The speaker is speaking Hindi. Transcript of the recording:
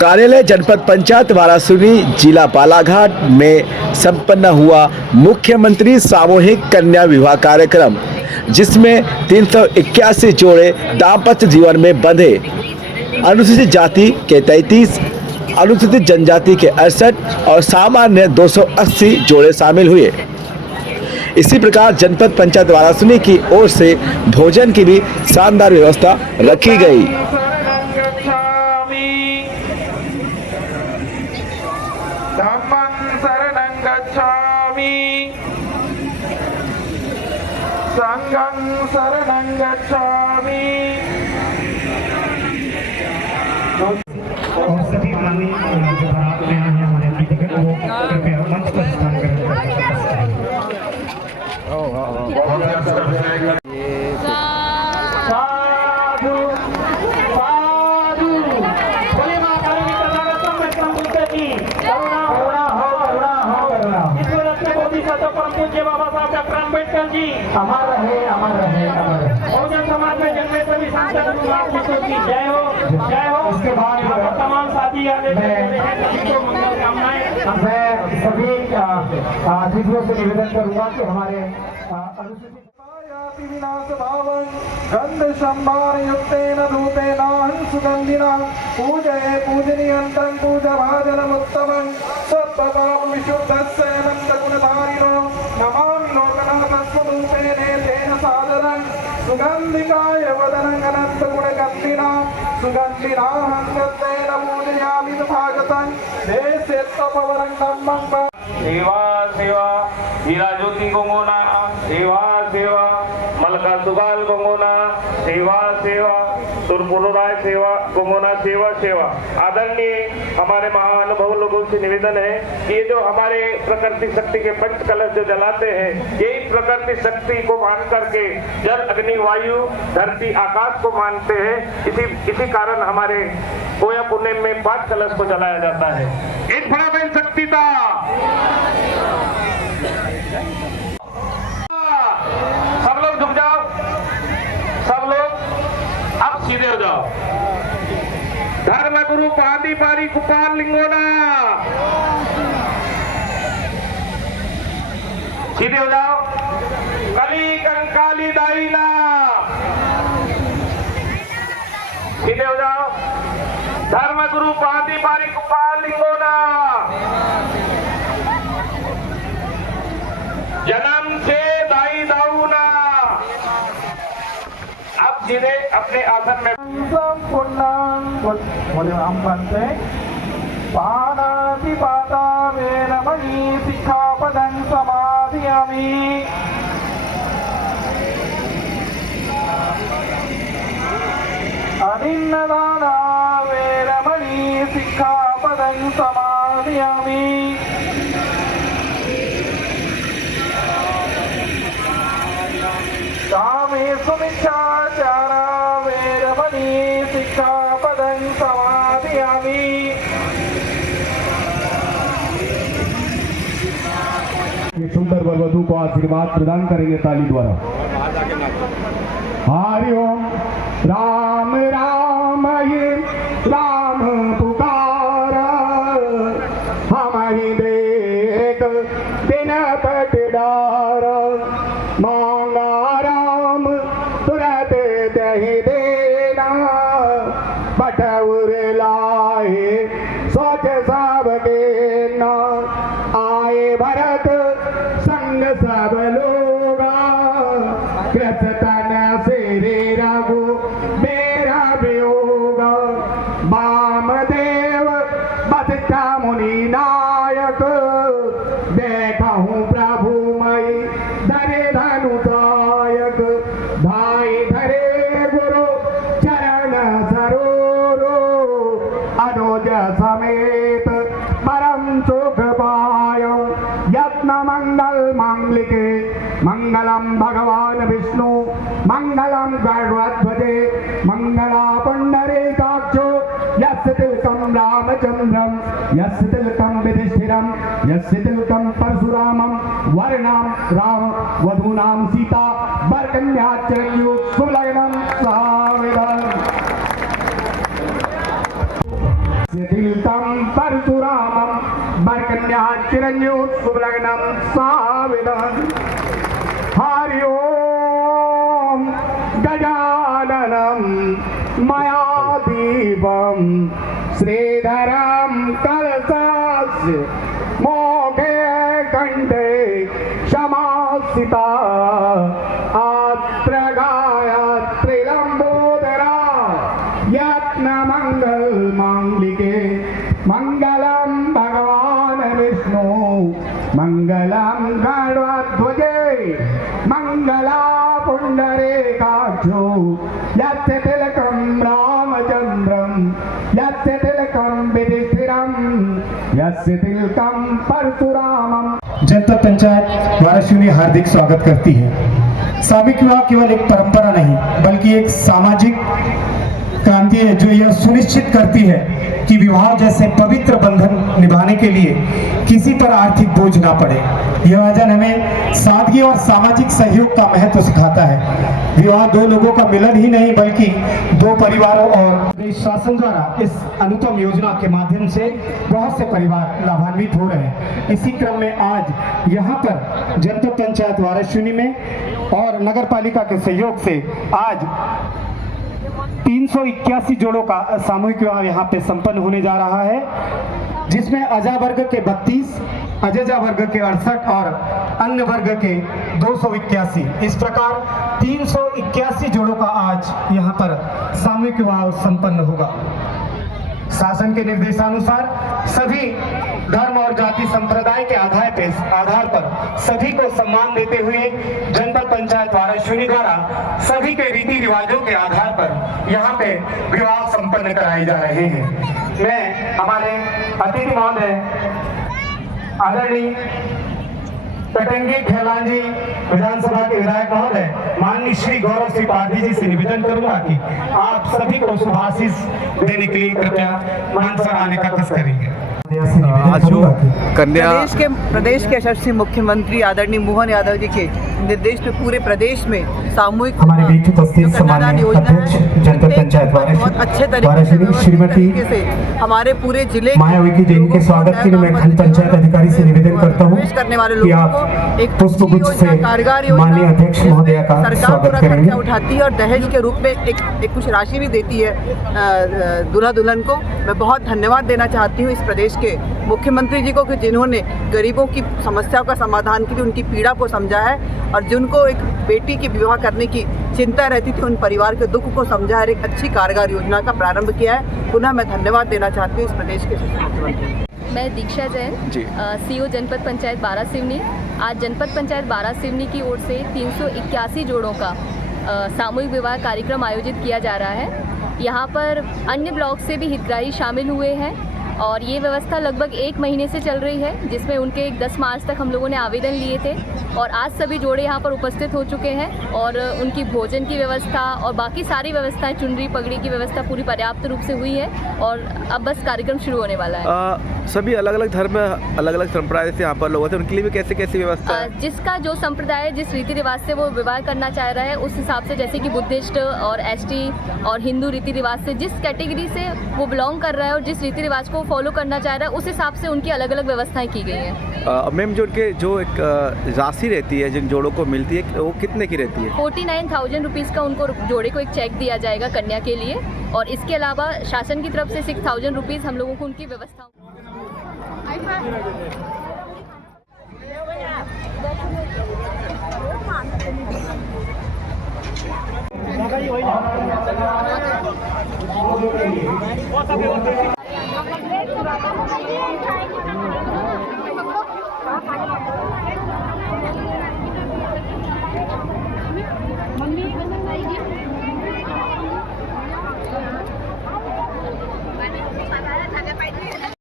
कार्यालय जनपद पंचायत वाराणसी जिला बालाघाट में संपन्न हुआ मुख्यमंत्री सामूहिक कन्या विवाह कार्यक्रम, जिसमें 381 जोड़े दाम्पत्य जीवन में बंधे। अनुसूचित जाति के 33, अनुसूचित जनजाति के 68 और सामान्य 280 जोड़े शामिल हुए। इसी प्रकार जनपद पंचायत वाराणसी की ओर से भोजन की भी शानदार व्यवस्था रखी गई। संघं शरणं गच्छामि। और सभी माननीय जो बारात में आए हैं हमारे अतिथिगण वो कृपया मंच पर स्थान करें। साधु साधु बोले मां काली तथागतम वैष्णव बुद्ध की करुणा हो। ईश्वर रत्न बोधिसत्व परम पूज्य बाबा साहब डॉक्टर अम्बेडकर जी अमर रहे अमर रहे अमर रहे। बहुजन समाज में जन्मे सभी संत गुरुनाथ की जय हो जय हो। उसके बाद तमाम साथी आने सभी को मंगल कामनाएं। मैं सभी अतिथियों से निवेदन करूंगा कि हमारे अनुसूचित विनाश भावं गंध संभार युक्तेन धूपेन सुगंधिना पूजये पूजनीयन्तं पूजा भाजनम् उत्तमं सत्पाप विशुद्धस्य अनंत गुणधारिणो नमामि लोकनाथस्वरूपेण तेन सादरं सुगंधिकाय वदनं अनंत गुणगंधिना सुगंधिना हंसतेन पूजयामि तथागतं देशे तपवरं धम्मं सेवा सेवा हीरा ज्योति गोंगोना सेवा सेवा मलका सुगाल गोंगोना सेवा सेवा तुरपुराय सेवा गोंगोना सेवा सेवा। आदरणीय हमारे महाअनुभव लोगों से निवेदन है कि ये जो हमारे प्रकृति शक्ति के पंच कलश जो जलाते हैं, यही प्रकृति शक्ति को मान करके जल अग्नि वायु धरती आकाश को मानते हैं। इसी कारण हमारे कोया पुणे में 5 कलश को जलाया जाता है। एक बड़ा बहन शक्ति था। सब लोग झुक जाओ, सब लोग अब सीधे हो जाओ। धर्म गुरु पादी पारी कुपाल लिंगोना सीधे हो जाओ। कली कंकाली दाईना सीधे हो जाओ। धर्म गुरु पादी पारी कुपाल लिंगोना जन्म से दाई दाऊना। अब सीधे अपने आसन में बोले हम बनते पानातिपाता वेरमणि सिक्खापदं समाधियामि। अनिन्नदाना वेरमणि सिक्खापदं समाधियामि। कामेषु मिथ्याचारा वेरमणि सिक्खापदं समाधियामि। सुंदर वरवधू को आशीर्वाद प्रदान करेंगे ताली द्वारा। हरि ओम राम राम ये राम पुकारा हम ही देख दिन पट डारा मांगा राम तुरंत दही देना बटउर लाए सोच सब के ना आए भरत संग सब लोगा कृतन से रे रघु मेरा वियोगा वामदेव बदता मुनि नायक देखा हूँ प्रभु मई धरे धनुदायक धाई धरे गुरु चरण सरोरो अनुज समेत परम सुख पायो यत्न मंगल मांगलिके मंगलम भगवान विष्णु मंगलम गरुड़ध्वजे मंगला पुंडरीकाक्षो यस्य तिलकम रामचंद्रम यस्य तिलकम युधिष्ठिरम यस्य तिलकम परशुरामम वर्णाम राम वधूनाम सीता वरकन्या चिरंजीव शुभ लग्नम सहाविदान। तीर्थम परशुरामम बरकन्या चिरंजीव शुभलग्नम साविदं हरि ओम गजाननं मयादीपं श्रीधरं कलशस्य मोघे कंठे क्षमासिता अत्र गायत्री लंबोदरा यत्नमंगल मांगलिके मंगलम भगवान विष्णु मंगलम गरुड़ध्वजे मंगला पुंडरीकाक्षो यस्य तिलकं रामचंद्रम यस्य तिलकं युधिष्ठिरं यस्य तिलकं परशुरामम। जनता पंचायत वाराणसी हार्दिक स्वागत करती है। सामूहिक विवाह केवल एक परंपरा नहीं बल्कि एक सामाजिक क्रांति है जो यह सुनिश्चित करती है कि विवाह जैसे पवित्र बंधन निभाने के लिए किसी पर आर्थिक बोझ ना पड़े। यह वचन हमें सादगी और सामाजिक सहयोग का महत्व सिखाता है। विवाह दो लोगों का मिलन ही नहीं बल्कि दो परिवारों और देश शासन द्वारा इस अनुपम योजना के माध्यम से बहुत से परिवार लाभान्वित हो रहे हैं। इसी क्रम में आज यहाँ पर जनपद पंचायत वाराणसी में और नगर पालिका के सहयोग से आज 381 जोड़ों का सामूहिक विवाह यहाँ पे संपन्न होने जा रहा है, जिसमें अजा वर्ग के 32, अजजा वर्ग के 68 और अन्य वर्ग के 281। इस प्रकार 381 जोड़ों का आज यहाँ पर सामूहिक विवाह संपन्न होगा। शासन के निर्देशानुसार सभी धर्म और जाति संप्रदाय के आधार पर सभी को सम्मान देते हुए जनपद पंचायत वाराणसी द्वारा सभी के रीति रिवाजों के आधार पर यहाँ पे विवाह संपन्न कराए जा रहे हैं। मैं हमारे अतिथि महोदय आदरणीय कटंगी खेलान जी विधानसभा के विधायक महोदय माननीय श्री गौरव सिंह पारधी जी से निवेदन करूंगा कि आप सभी को शुभाशीष देने के लिए कृपया मंच पर आने का कष्ट करेंगे। आज जो कन्या प्रदेश के यशस्वी मुख्यमंत्री आदरणीय मोहन यादव जी के निर्देश पे पूरे प्रदेश में सामूहिक हमारे बीच उपस्थित सम्माननीय अध्यक्ष जनपद पंचायत बहुत अच्छे वाराणसी श्रीमती तरीके से हमारे पूरे जिले मायावती जी के स्वागत के लिए मैं खंड पंचायत अधिकारी से निवेदन करता हूँ करने वाले कि लोगों आप को एक पुष्पगुच्छ से कारगर माननीय अध्यक्ष महोदय का सरकार स्वागत पूरा करेंगे। खर्चा उठाती है और दहेज के रूप में एक कुछ राशि भी देती है दूल्हा दुल्हन को। मैं बहुत धन्यवाद देना चाहती हूँ इस प्रदेश के मुख्यमंत्री जी को कि जिन्होंने गरीबों की समस्याओं का समाधान के लिए उनकी पीड़ा को समझा है और जिनको एक बेटी की विवाह करने की चिंता रहती थी उन परिवार के दुख को समझा है, एक अच्छी कारगर योजना का प्रारंभ किया है। पुनः मैं धन्यवाद देना चाहती हूँ इस प्रदेश के मुख्यमंत्री। मैं दीक्षा जैन सीओ जनपद पंचायत बारासिवनी। आज जनपद पंचायत बारासिवनी की ओर से 381 जोड़ों का सामूहिक विवाह कार्यक्रम आयोजित किया जा रहा है। यहाँ पर अन्य ब्लॉक से भी हितग्राही शामिल हुए हैं और ये व्यवस्था लगभग 1 महीने से चल रही है, जिसमें उनके 10 मार्च तक हम लोगों ने आवेदन लिए थे और आज सभी जोड़े यहाँ पर उपस्थित हो चुके हैं और उनकी भोजन की व्यवस्था और बाकी सारी व्यवस्थाएं, चुनरी पगड़ी की व्यवस्था पूरी पर्याप्त रूप से हुई है और अब बस कार्यक्रम शुरू होने वाला है। सभी अलग अलग धर्म अलग अलग संप्रदाय से यहाँ पर लोग होते हैं, उनके लिए भी कैसे कैसी व्यवस्था है? जिसका जो संप्रदाय जिस रीति रिवाज से वो विवाह करना चाह रहा है उस हिसाब से, जैसे कि बुद्धिस्ट और एसटी और हिंदू रीति रिवाज से जिस कैटेगरी से वो बिलोंग कर रहा है और जिस रीति रिवाज को फॉलो करना चाह रहा है उस हिसाब से उनकी अलग अलग व्यवस्थाएं की गई हैं। मैम जो एक राशि रहती है जिन जोड़ों को मिलती है वो कितने की रहती है? 49,000 रुपीज़ का उनको जोड़े को एक चेक दिया जाएगा कन्या के लिए और इसके अलावा शासन की तरफ से 6,000 रुपीज़ हम लोगों को उनकी व्यवस्था।